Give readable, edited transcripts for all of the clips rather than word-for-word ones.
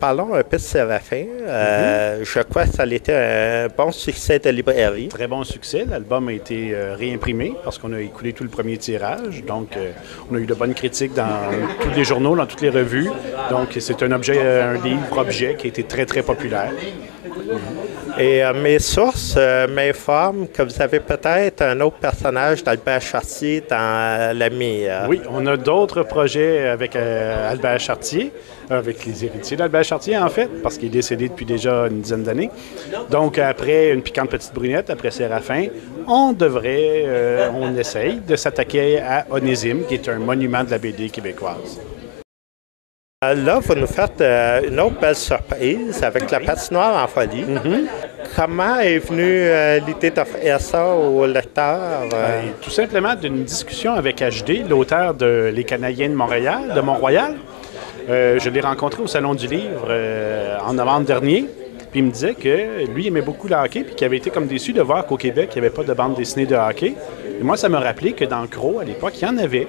Parlons un peu de Séraphin. Je crois que ça a été un bon succès de librairie. Très bon succès. L'album a été réimprimé parce qu'on a écoulé tout le premier tirage. Donc, on a eu de bonnes critiques dans tous les journaux, dans toutes les revues. Donc, c'est un objet, un livre-objet qui a été très, très populaire. Et mes sources m'informent que vous avez peut-être un autre personnage d'Albert Chartier dans l'ami. Oui, on a d'autres projets avec Albert Chartier, avec les héritiers d'Albert Chartier, en fait, parce qu'il est décédé depuis déjà une dizaine d'années. Donc, après Une piquante petite brunette, après Séraphin, on essaye de s'attaquer à Onésime, qui est un monument de la BD québécoise. Là, vous nous faites une autre belle surprise avec la patinoire en folie. Comment est venue l'idée d'offrir ça aux lecteurs? Tout simplement d'une discussion avec HD, l'auteur de Les Canadiens de Montréal, de Mont-Royal. Je l'ai rencontré au Salon du Livre en novembre dernier. Puis il me disait que lui aimait beaucoup le hockey puis qu'il avait été comme déçu de voir qu'au Québec, il n'y avait pas de bande dessinée de hockey. Et moi, ça m'a rappelé que dans le Croc, à l'époque, il y en avait.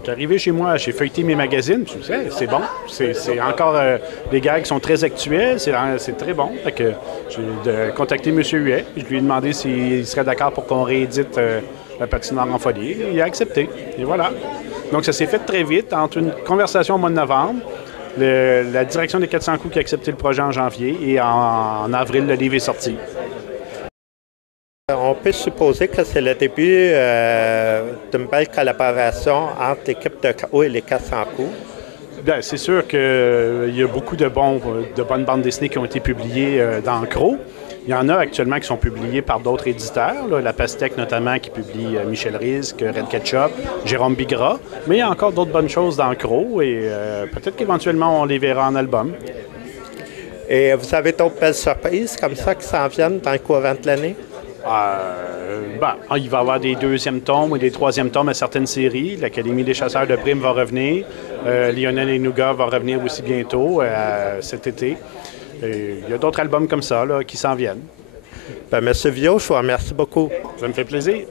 Il est arrivé chez moi, j'ai feuilleté mes magazines, puis je me disais, c'est bon, c'est encore des gags qui sont très actuels, c'est très bon. Fait que j'ai contacté M. Huet, puis je lui ai demandé s'il serait d'accord pour qu'on réédite La patinoire en folie. Il a accepté, et voilà. Donc ça s'est fait très vite, entre une conversation au mois de novembre, la direction des 400 coups qui a accepté le projet en janvier, et en avril, le livre est sorti. On peut supposer que c'est le début d'une belle collaboration entre l'équipe de KO et les 400 coups. Bien, c'est sûr qu'il y a beaucoup de bonnes bandes dessinées qui ont été publiées dans Croc. Il y en a actuellement qui sont publiées par d'autres éditeurs, là, La Pastèque notamment qui publie Michel Rizk, Red Ketchup, Jérôme Bigra. Mais il y a encore d'autres bonnes choses dans Croc et peut-être qu'éventuellement on les verra en album. Et vous avez d'autres belles surprises comme ça qui s'en viennent dans le courant de l'année? Il va y avoir des deuxièmes tomes et des troisièmes tomes à certaines séries. L'Académie des chasseurs de primes va revenir. Lionel et Nougat va revenir aussi bientôt, cet été. Et il y a d'autres albums comme ça là, qui s'en viennent. Bien, M. Viau, je vous remercie beaucoup. Ça me fait plaisir.